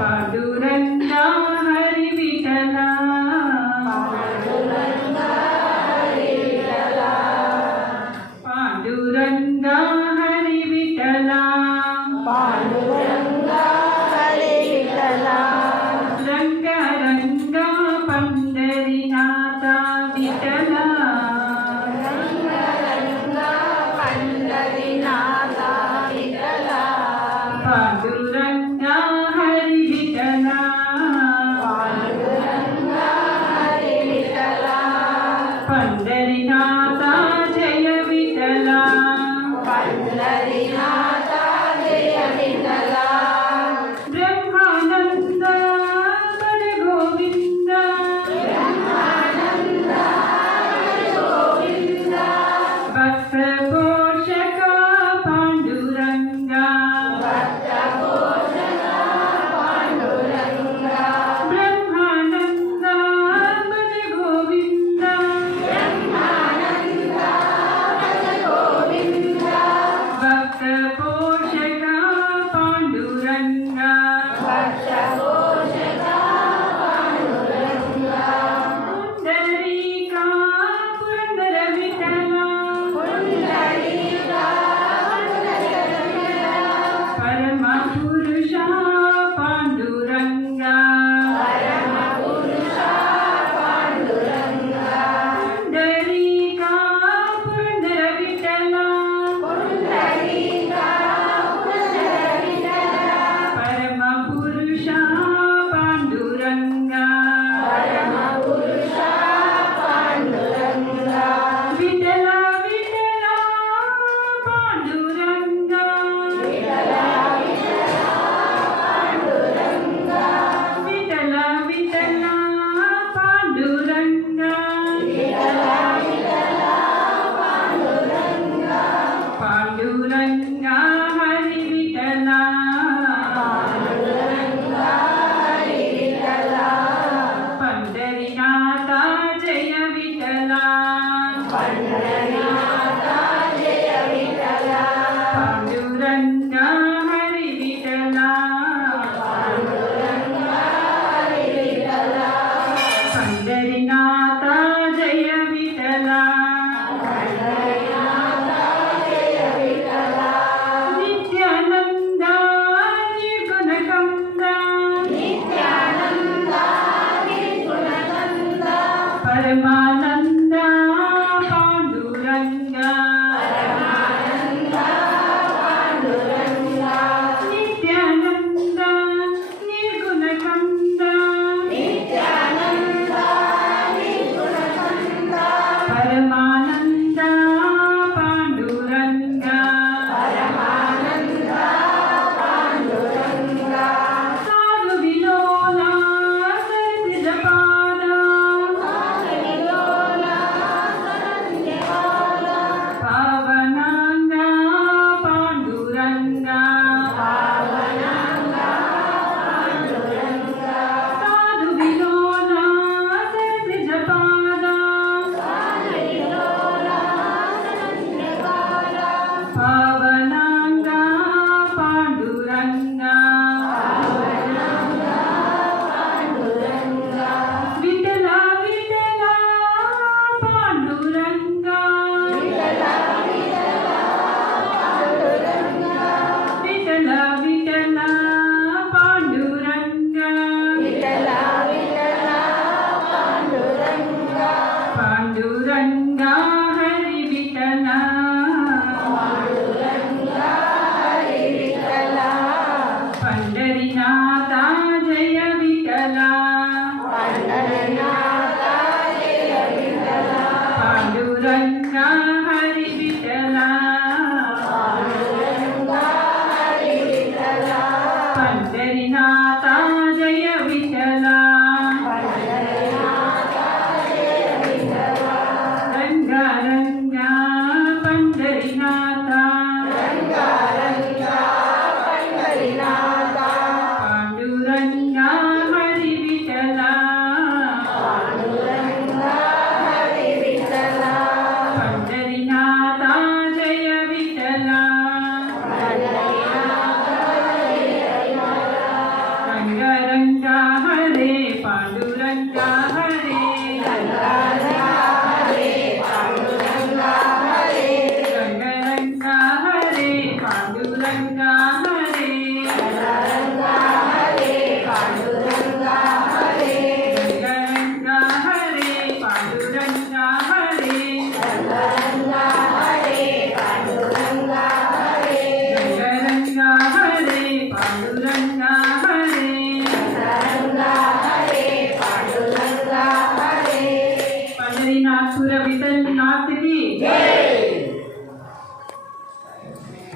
Pandurandha Hari Vitala Pandurandha Hari Vitala Pandurandha Hari Vitala Pandurandha Hari Vitala friend. Bulan Bandaraya Maduranga.